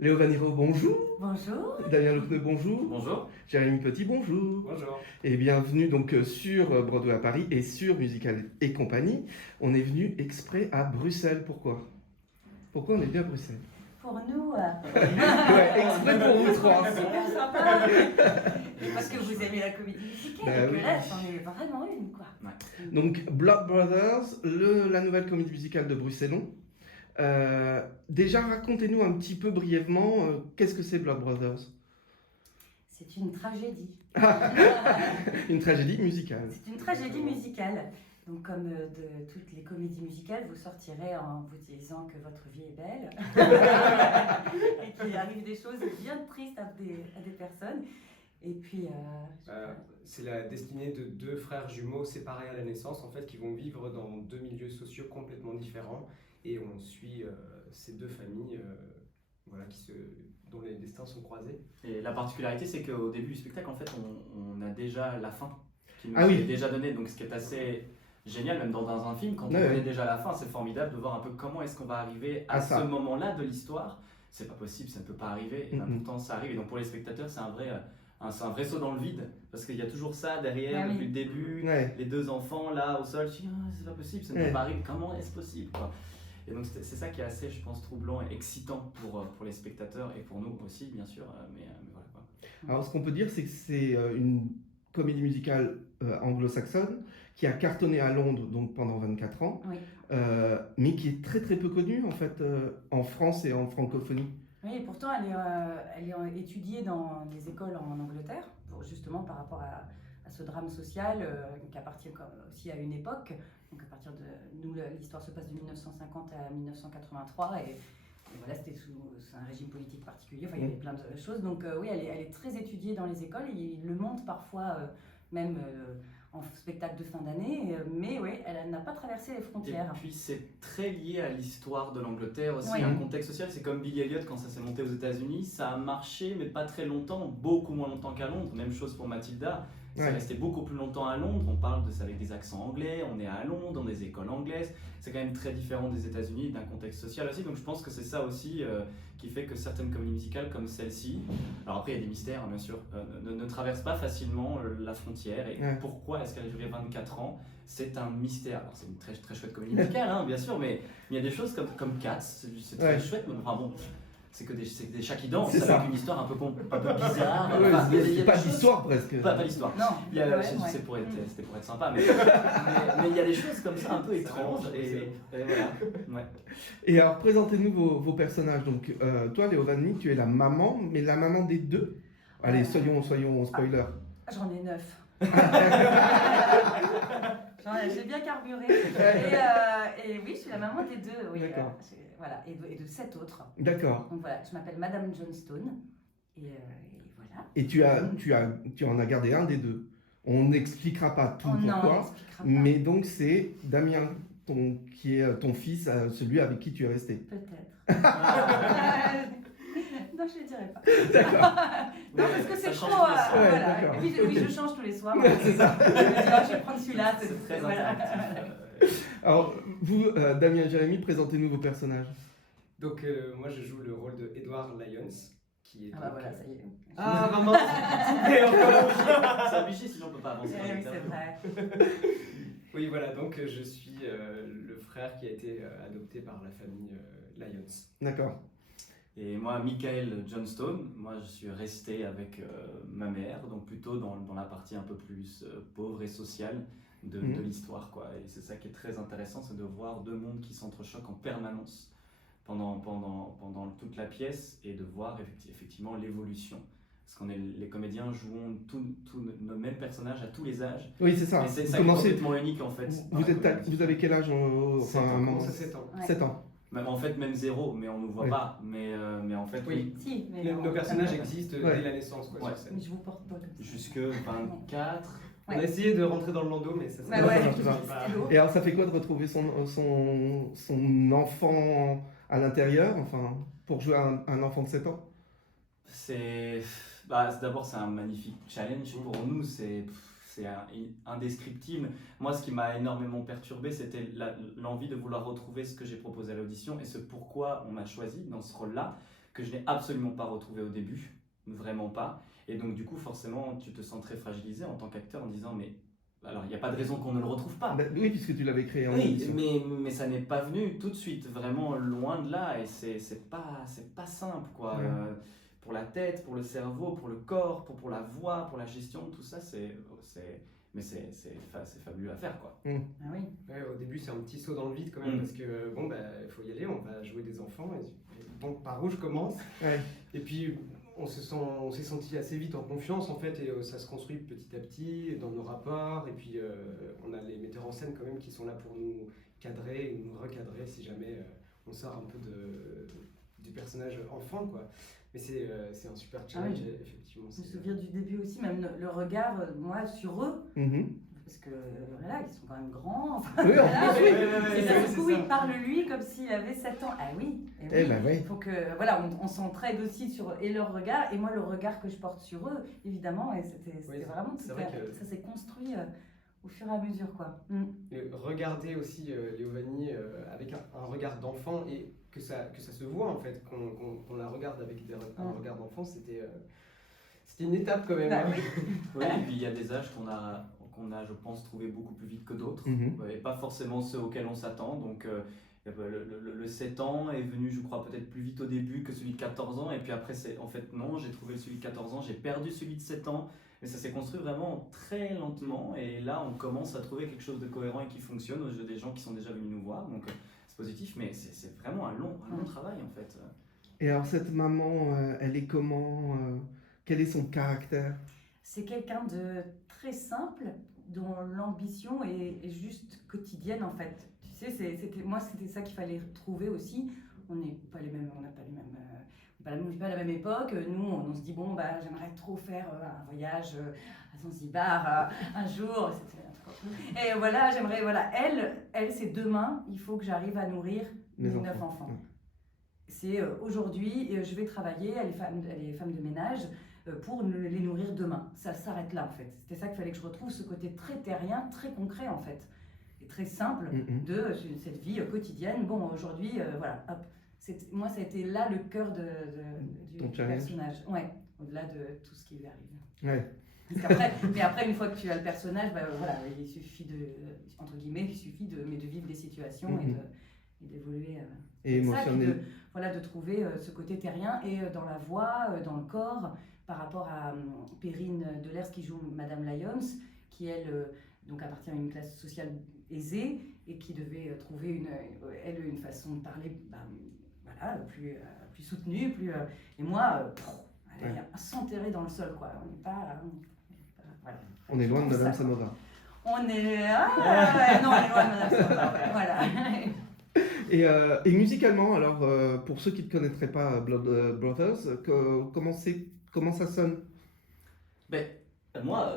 Léo Vaniro, bonjour. Bonjour. Damien Lepneu, bonjour. Bonjour. Jérémy Petit, bonjour. Bonjour. Et bienvenue donc sur Broadway à Paris et sur Musical et compagnie. On est venu exprès à Bruxelles. Pourquoi on est venu à Bruxelles? Pour nous, Ouais, exprès pour vous trois. super sympa. Et parce que vous aimez la comédie musicale, Bah et que oui. là, c'en est vraiment une, quoi. Donc Blood Brothers, la nouvelle comédie musicale de Bruxellon. Déjà, racontez-nous un petit peu brièvement qu'est-ce que c'est Blood Brothers? C'est une tragédie. Une tragédie musicale. C'est une tragédie musicale. Donc, comme de toutes les comédies musicales, vous sortirez en vous disant que votre vie est belle et qu'il arrive des choses bien tristes à des personnes. Et puis, C'est la destinée de deux frères jumeaux séparés à la naissance, en fait, qui vont vivre dans deux milieux sociaux complètement différents. Et on suit ces deux familles voilà, dont les destins sont croisés. Et la particularité, c'est qu'au début du spectacle, en fait, on a déjà la fin qui nous Ah oui. est déjà donnée. Donc, ce qui est assez génial, même dans un film, quand Ouais, on ouais. connaît déjà la fin, c'est formidable de voir un peu comment est-ce qu'on va arriver à À ça. ce moment-là de l'histoire. C'est pas possible, ça ne peut pas arriver. Et ben, Mhm. pourtant, ça arrive. Et donc, pour les spectateurs, c'est un vrai saut dans le vide. Parce qu'il y a toujours ça derrière, Ah oui. depuis le début. Ouais. Les deux enfants là au sol, je dis, ah, c'est pas possible, ça ne Ouais. peut pas arriver. Comment est-ce possible, quoi? Et donc c'est ça qui est assez, je pense, troublant et excitant pour les spectateurs et pour nous aussi, bien sûr. Mais voilà, quoi. Alors, ce qu'on peut dire, c'est que c'est une comédie musicale anglo-saxonne qui a cartonné à Londres donc pendant 24 ans, oui. mais qui est très très peu connue en fait en France et en francophonie. Oui, et pourtant, elle est étudiée dans les écoles en Angleterre, justement par rapport à ce drame social qui appartient aussi à une époque. Donc, à partir de nous, l'histoire se passe de 1950 à 1983, et voilà, c'était sous un régime politique particulier. Enfin, il y avait plein de choses. Donc, oui, elle est très étudiée dans les écoles. Ils le montrent parfois même en spectacle de fin d'année, mais oui, elle n'a pas traversé les Et frontières. puis c'est très lié à l'histoire de l'Angleterre aussi, Oui. un contexte social. C'est comme Billy Elliot quand ça s'est monté aux États-Unis, ça a marché, mais pas très longtemps, beaucoup moins longtemps qu'à Londres. Même chose pour Mathilda. Ça Ouais. restait beaucoup plus longtemps à Londres. On parle de ça avec des accents anglais, on est à Londres, dans des écoles anglaises. C'est quand même très différent des États-Unis, d'un contexte social aussi. Donc je pense que c'est ça aussi qui fait que certaines comédies musicales comme celle-ci, alors après il y a des mystères, hein, bien sûr, ne traversent pas facilement la frontière. Et Ouais. pourquoi est-ce qu'elle a duré 24 ans? C'est un mystère. Alors c'est une très, très chouette comédie musicale, hein, bien sûr, mais il y a des choses comme Cats, c'est très Ouais. chouette. Mais enfin bon, c'est des chats qui dansent C'est avec ça. une histoire un peu bizarre. Ouais, Enfin, il y a c'est des pas choses- d'histoire presque. pas l'histoire. Non, Il y a, ouais, c'était ouais. c'était pour être sympa, mais il y a des choses comme ça un peu étranges. Et voilà. Ouais. Et alors présentez-nous vos personnages. Donc toi Léo Vanni, tu es la maman, mais la maman des deux. Allez, soyons spoiler. J'en ai 9. J'ai bien carburé. Et oui, je suis la maman des deux. Oui, D'accord. voilà, et de 7 autres. D'accord. Donc voilà, je m'appelle Madame Johnstone. Et voilà. Et tu en as gardé un des deux. On n'expliquera pas tout Oh non, on pourquoi, n'expliquera pas. mais donc c'est Damien, qui est ton fils, celui avec qui tu es resté. Peut-être. Non, je ne le dirai pas. D'accord. Non, parce que Ça c'est change trop. tous les soirs. Ouais, Voilà. d'accord. Et puis, oui, je change tous les soirs. C'est ça. Je me dis, ah, je vais prendre celui-là. C'est très Voilà. interactif. Alors vous, Damien et Jérémy, présentez-nous vos personnages. Donc, moi, je joue le rôle de Edward Lyons, qui est. Ah bah voilà, ça y est. Ah, maman, mais encore C'est obligé, sinon on peut pas avancer. dans Oui, l'interview. c'est vrai. Oui, voilà, donc je suis le frère qui a été adopté par la famille Lyons. D'accord. Et moi, Michael Johnstone, moi je suis resté avec ma mère, donc plutôt dans la partie un peu plus pauvre et sociale de l'histoire, quoi. Et c'est ça qui est très intéressant, c'est de voir deux mondes qui s'entrechoquent en permanence pendant toute la pièce et de voir effectivement l'évolution. Parce qu'on est les comédiens jouons tous nos mêmes personnages à tous les âges. Oui, c'est ça. Et c'est Vous ça qui est commencez- complètement unique en fait. vous avez quel âge Sept ans, enfin, commence à 7 ans. Ouais. 7 ans. En fait, même zéro, mais on ne nous voit Oui. pas. Mais en fait, Oui. Si, mais Nos non. personnages existent Ouais. dès la naissance, quoi, Ouais. sur scène. Mais je vous porte pas comme ça. jusque 24. On a essayé de rentrer dans le landau, mais ça Bah ouais, c'est ça. c'était lourd. Et alors ça fait quoi de retrouver son enfant à l'intérieur, enfin, pour jouer un enfant de 7 ans? D'abord, c'est un magnifique challenge pour nous. C'est indescriptible. Moi, ce qui m'a énormément perturbé, c'était l'envie de vouloir retrouver ce que j'ai proposé à l'audition et ce pourquoi on m'a choisi dans ce rôle-là. que je n'ai absolument pas retrouvé au début, vraiment pas. Et donc du coup, forcément, tu te sens très fragilisé en tant qu'acteur en disant, mais alors il n'y a pas de raison qu'on ne le retrouve pas. Bah, oui, puisque tu l'avais créé en Oui, audition. mais ça n'est pas venu tout de suite, vraiment loin de là, et c'est pas simple, quoi. Ouais. Pour la tête, pour le cerveau, pour le corps, pour la voix, pour la gestion, tout ça, mais c'est fabuleux à faire, quoi. Ah oui. Ouais, au début, c'est un petit saut dans le vide quand même, parce que bon, bah, il faut y aller, on va jouer des enfants. Et bon, par où je commence? Ouais. Et puis, on s'est senti assez vite en confiance en fait, et ça se construit petit à petit dans nos rapports. Et puis, on a les metteurs en scène quand même qui sont là pour nous cadrer ou nous recadrer si jamais on sort un peu du personnage enfant, quoi. Mais c'est un super challenge, effectivement. Je me souviens du début aussi, même le regard, moi, sur eux, Mhm. parce que voilà, ils sont quand même grands. Enfin, Oui, en voilà, plus, oui. et d'un c'est coup, ça. il parle lui comme s'il avait 7 ans. Ah oui, Eh oui. ben oui. Il faut que, voilà, on s'entraide aussi sur et leur regard, et moi, le regard que je porte sur eux, évidemment, et c'était Oui, vraiment, c'est vrai que- ça s'est construit au fur et à mesure, quoi. Regarder aussi Léo Vanni avec un regard d'enfant, et que ça se voit en fait, qu'on la regarde avec un regard d'enfant, c'était une étape quand même. Bah hein. oui. Oui, et puis il y a des âges qu'on a, je pense, trouvé beaucoup plus vite que d'autres, Mhm. et pas forcément ceux auxquels on s'attend. Donc le 7 ans est venu, je crois, peut-être plus vite au début que celui de 14 ans, et puis après, en fait, non, j'ai trouvé celui de 14 ans, j'ai perdu celui de 7 ans, mais ça s'est construit vraiment très lentement, et là, on commence à trouver quelque chose de cohérent et qui fonctionne aux yeux des gens qui sont déjà venus nous voir, donc c'est positif, mais c'est vraiment un long travail, en fait. Et alors, cette maman, elle est comment quel est son caractère? C'est quelqu'un de très simple, dont l'ambition est juste quotidienne en fait. Tu sais, moi c'était ça qu'il fallait trouver aussi. On n'a pas les mêmes, pas la même époque. Nous, on se dit bon bah j'aimerais trop faire un voyage à Zanzibar un jour. Et voilà, j'aimerais elle c'est demain. Il faut que j'arrive à nourrir Les mes 9 enfants. enfants. Ouais. C'est aujourd'hui, je vais travailler. Elle est femme de ménage. Pour les nourrir demain. Ça s'arrête là en fait. C'était ça qu'il fallait que je retrouve, ce côté très terrien, très concret en fait, et très simple Mhm. de cette vie quotidienne. Bon, aujourd'hui, voilà, hop. Moi, ça a été là le cœur Ton du challenge. personnage. Ouais, au-delà de tout ce qui lui arrive. Ouais. Mais après, une fois que tu as le personnage, bah, voilà, il suffit entre guillemets, mais de vivre des situations Mhm. et d'évoluer. Et C'est ça, puis émotionnel. de trouver ce côté terrien et dans la voix, dans le corps, par rapport à Perrine Delers qui joue Madame Lyons, qui elle donc appartient à une classe sociale aisée et qui devait trouver une façon de parler voilà, plus soutenue, et moi, aller s'enterrer dans le sol, quoi. On n'est pas voilà. On est loin de Ça, Madame quoi. Samora. On est non, on est loin de Madame Samora, ouais, voilà. Et musicalement, alors, pour ceux qui ne connaîtraient pas Blood Brothers, comment ça sonne? Ben, moi,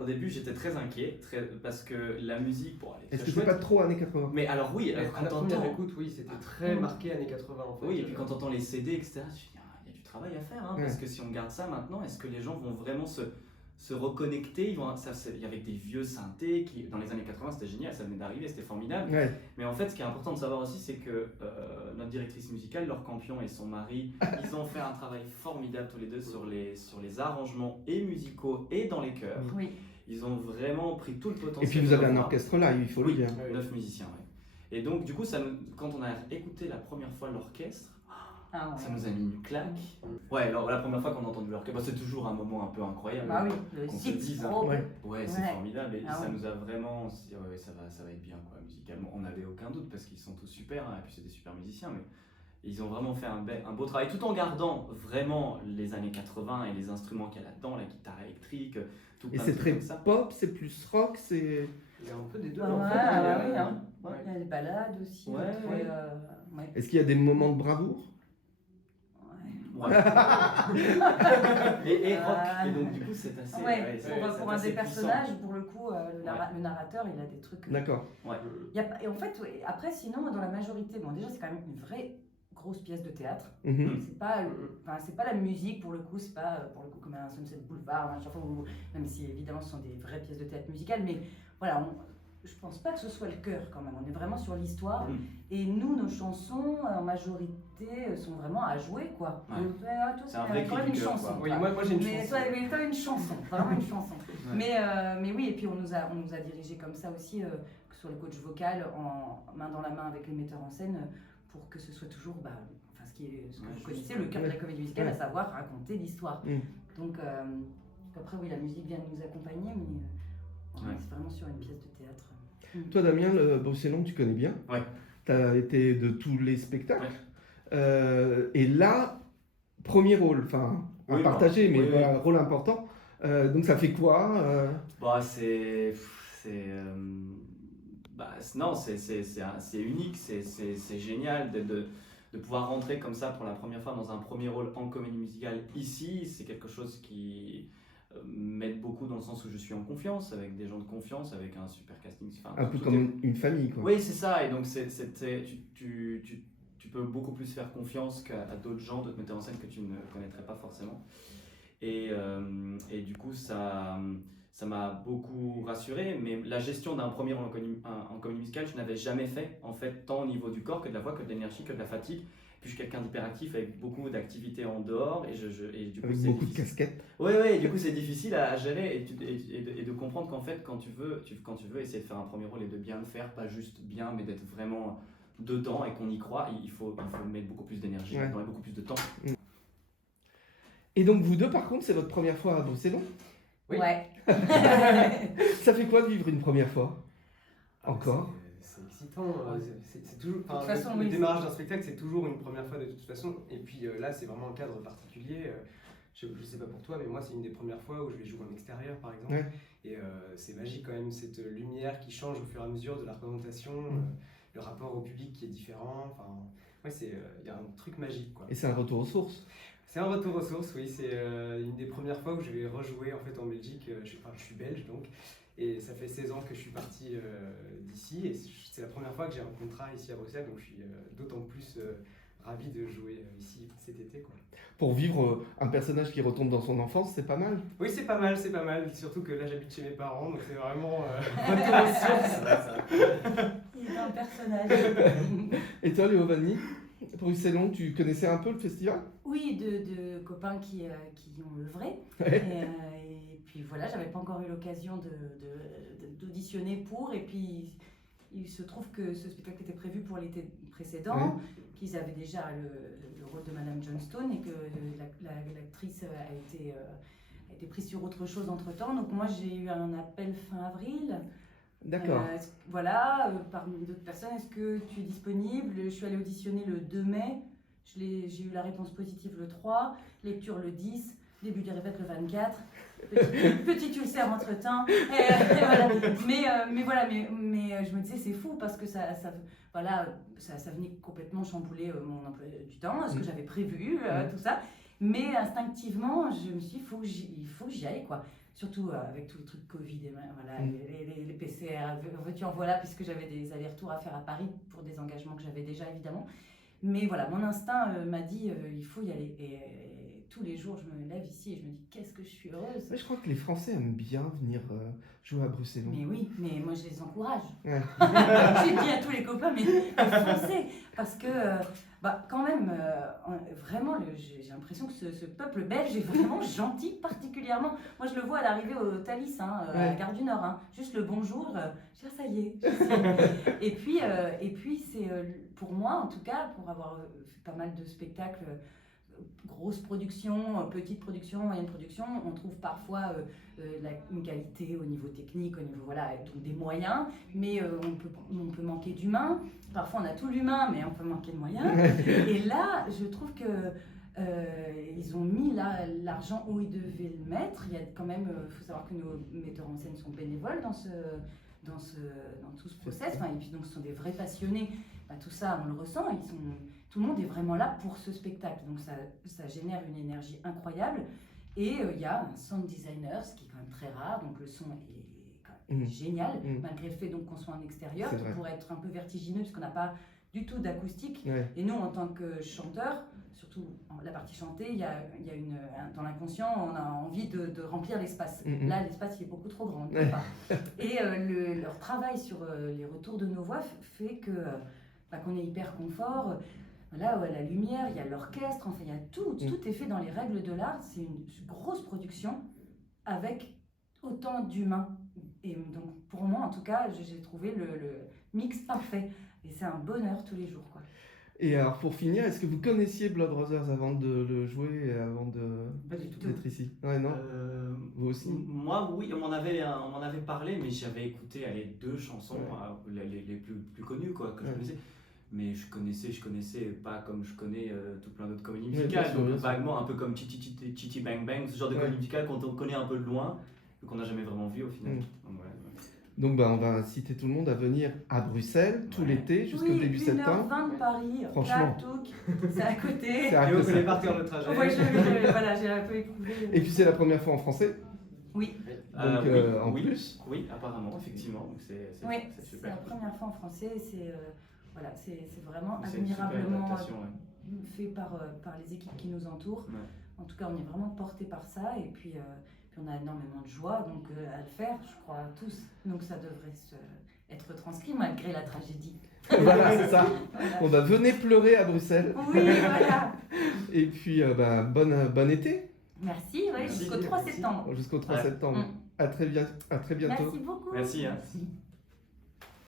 au début, j'étais très inquiet, parce que la musique, bon, elle est Est-ce très que c'est chouette. pas trop années 80? Mais alors oui, À quand la première t'entends... écoute, oui, c'était très marqué années 80 en fait. Oui, et puis quand t'entends les CD, etc., tu te dis, ah, il y a du travail à faire, hein, Ouais. parce que si on garde ça maintenant, est-ce que les gens vont vraiment se reconnecter? Il y avait des vieux synthés qui, dans les années 80, c'était génial, ça venait d'arriver, c'était formidable. Ouais. Mais en fait, ce qui est important de savoir aussi, c'est que notre directrice musicale, Laure Campion, et son mari, ils ont fait un travail formidable tous les deux sur les arrangements et musicaux et dans les chœurs. Oui. Ils ont vraiment pris tout le potentiel. Et puis vous avez de un leur orchestre live, il faut le Oui, dire. 9 musiciens, ouais. Et donc, du coup, quand on a écouté la première fois l'orchestre, Ah, ouais. ça nous a mis une claque. Ouais, alors la première fois qu'on a entendu l'orchestre, c'est toujours un moment un peu incroyable. Bah oui, le Qu'on se site dise, hein. pro. Ouais. Ouais, c'est Ouais. formidable, et Ah ça ouais. nous a vraiment, on s'est dit, ouais, ça va être bien, quoi, musicalement. On n'avait aucun doute parce qu'ils sont tous super, hein, et puis c'est des super musiciens, mais ils ont vraiment fait un beau travail, tout en gardant vraiment les années 80 et les instruments qu'il y a là-dedans, la guitare électrique, tout Et plein de c'est trucs très comme ça. pop, c'est plus rock, c'est... Il y a un peu des deux. Ouais, en fait, ouais, il y a- hein. ouais. Il y a des balades aussi. Ouais, très, ouais. ouais. Est-ce qu'il y a des moments de bravoure? Ouais. Ouais. et rock, et donc du coup c'est assez... Ouais, c'est pour un assez des puissant. personnages, pour le coup, le narrateur, il a des trucs. D'accord. Ouais. Et en fait, ouais, après, sinon, dans la majorité, bon, déjà, c'est quand même une vraie grosse pièce de théâtre. Mhm. C'est pas la musique, pour le coup, c'est pas pour le coup comme un Sunset Boulevard, machin, même si évidemment ce sont des vraies pièces de théâtre musicales, mais voilà, je pense pas que ce soit le cœur quand même. On est vraiment sur l'histoire. Et nous, nos chansons, en majorité, sont vraiment à jouer, quoi. Ouais. Toi, C'est un vrai quand cri même du une cœur, chanson. quoi. Oui, toi. moi j'ai une Mais chanson. toi, une chanson, vraiment une chanson. Ouais. Mais oui, et puis on nous a dirigés comme ça aussi, que ce soit le coach vocal, en main dans la main avec les metteurs en scène, pour que ce soit toujours, enfin, ce que vous connaissez, le cœur de la comédie musicale, à savoir raconter l'histoire. Donc après, oui, la musique vient de nous accompagner, mais c'est vraiment sur une pièce de théâtre. Toi, Damien, le Bruxellon, tu connais bien. Ouais. Tu as été de tous les spectacles. Et là, premier rôle, enfin, à Oui, partager, mais oui, voilà, oui. rôle important. Donc ça fait quoi Non, c'est unique, c'est génial de pouvoir rentrer comme ça pour la première fois dans un premier rôle en comédie musicale ici. C'est quelque chose qui m'aide beaucoup dans le sens où je suis en confiance, avec des gens de confiance, avec un super casting. Enfin, Un peu comme une famille, quoi. Oui, c'est ça. Et donc, tu peux beaucoup plus faire confiance qu'à d'autres gens, d'autres metteurs en scène que tu ne connaîtrais pas forcément. Et du coup, ça m'a beaucoup rassuré. Mais la gestion d'un premier rôle en comédie musicale, je n'avais jamais fait, en fait, tant au niveau du corps que de la voix, que de l'énergie, que de la fatigue. Puis je suis quelqu'un d'hyperactif avec beaucoup d'activités en dehors. Et du coup, Avec beaucoup de casquettes. Oui, et du coup, c'est difficile à gérer et de comprendre qu'en fait, quand tu veux essayer de faire un premier rôle et de bien le faire, pas juste bien, mais d'être vraiment dedans et qu'on y croit, il faut mettre beaucoup plus d'énergie, dans beaucoup plus de temps. Et donc vous deux, par contre, c'est votre première fois à Bruxellon. Oui. Ouais. Ça fait quoi de vivre une première fois? Encore? C'est excitant. C'est toujours. De toute façon, le oui, démarrage d'un spectacle, c'est toujours une première fois de toute façon. Et puis là, c'est vraiment un cadre particulier. Je sais pas pour toi, mais moi, c'est une des premières fois où je vais jouer en extérieur, par exemple. Ouais. Et c'est magique quand même, cette lumière qui change au fur et à mesure de la représentation, le rapport au public qui est différent. Enfin, ouais, il y a un truc magique, quoi. Et c'est un retour aux sources. C'est un retour aux sources, oui. C'est une des premières fois où je vais rejouer en fait en Belgique. Je suis belge donc, et ça fait 16 ans que je suis parti d'ici. Et c'est la première fois que j'ai un contrat ici à Bruxelles, donc je suis d'autant plus ravi de jouer ici cet été, quoi. Pour vivre un personnage qui retombe dans son enfance, c'est pas mal. Oui, c'est pas mal, c'est pas mal. Surtout que là, j'habite chez mes parents, donc c'est vraiment retour aux sources. Il est un personnage. Et toi, Léo Vanni, Bruxellon, tu connaissais un peu le festival? Oui, de copains qui ont œuvré. Et puis voilà, j'avais pas encore eu l'occasion d'auditionner pour. Et puis il se trouve que ce spectacle était prévu pour l'été précédent, qu'ils avaient déjà le rôle de Madame Johnstone et que l'actrice a été prise sur autre chose entre-temps. Donc moi j'ai eu un appel fin avril. D'accord. Parmi d'autres personnes, est-ce que tu es disponible? Je suis allée auditionner le 2 mai. J'ai eu la réponse positive le 3, lecture le 10, début des répètes le 24, petit ulcère entre-temps. Voilà. Mais je me disais c'est fou parce que ça venait complètement chambouler mon emploi du temps, ce que j'avais prévu, tout ça. Mais instinctivement, je me suis dit il faut que j'y aille, quoi. Surtout avec tout le truc Covid et voilà, les PCR, veux-tu en voilà, puisque j'avais des allers-retours à faire à Paris pour des engagements que j'avais déjà évidemment. Mais voilà, mon instinct m'a dit il faut y aller. Et tous les jours, je me lève ici et je me dis qu'est-ce que je suis heureuse. Mais je crois que les Français aiment bien venir jouer à Bruxellon. Mais oui, mais moi je les encourage. Ouais. J'ai dit à tous les copains, mais foncez, parce que quand même, vraiment, j'ai l'impression que ce peuple belge est vraiment gentil, particulièrement. Moi je le vois à l'arrivée au Thalys, à la gare du Nord, juste le bonjour, je dis ça y est. Et puis c'est pour moi en tout cas, pour avoir fait pas mal de spectacles, grosse production, petite production, moyenne production, on trouve parfois une qualité au niveau technique, au niveau donc des moyens, mais on peut manquer d'humain. Parfois on a tout l'humain, mais on peut manquer de moyens. Et là, je trouve que ils ont mis l'argent où ils devaient le mettre. Il y a quand même, faut savoir que nos metteurs en scène sont bénévoles dans tout ce process. Et puis donc ce sont des vrais passionnés. Tout ça, on le ressent. Tout le monde est vraiment là pour ce spectacle. Donc ça génère une énergie incroyable. Et il y a un sound designer, ce qui est quand même très rare. Donc le son est quand même génial, malgré le fait donc qu'on soit en extérieur, qui pourrait être un peu vertigineux, puisqu'on n'a pas du tout d'acoustique. Et nous, en tant que chanteurs, surtout surtout la partie chantée, il y a dans l'inconscient, on a envie de remplir l'espace. Là, l'espace il est beaucoup trop grand. On ne peut pas. Et leur travail sur les retours de nos voix fait que qu'on est hyper confort. Là, la lumière, il y a l'orchestre, enfin, il y a tout est fait dans les règles de l'art. C'est une grosse production avec autant d'humains. Et donc, pour moi, en tout cas, j'ai trouvé le mix parfait. Et c'est un bonheur tous les jours, quoi. Et alors, pour finir, est-ce que vous connaissiez Blood Brothers avant de le jouer et avant Pas du tout. d'être ici? Ouais, non? Vous aussi? Moi, oui, on m'en avait parlé, mais j'avais écouté les 2 chansons les plus connues, quoi, que je connaissais. Mais je connaissais pas comme je connais tout plein d'autres comédies musicales, donc vaguement un peu comme Chitty Bang Bang, ce genre de comédie musicale qu'on connaît un peu de loin, qu'on n'a jamais vraiment vu au final. Donc on va inciter tout le monde à venir à Bruxelles tout l'été jusqu'au début septembre. 1h20 de Paris, franchement, c'est à côté. C'est à Et vous côté. allez partir le trajet. Ouais, voilà, j'ai un peu éprouvé. Et puis c'est la première fois en français. Oui. Donc en plus. Oui, apparemment, effectivement. Donc c'est C'est super. la première fois en français. C'est vraiment C'est une super admirablement adaptation, fait par les équipes qui nous entourent. Ouais. En tout cas, on est vraiment porté par ça. Et puis on a énormément de joie donc, à le faire, je crois, tous. Donc ça devrait être transcrit malgré la tragédie. Voilà, c'est ça. Voilà. Venez pleurer à Bruxelles. Oui, voilà. Et puis bon été. Merci, Merci. jusqu'au 3 septembre. Jusqu'au 3 septembre. À très bientôt. Merci beaucoup. Merci. Merci.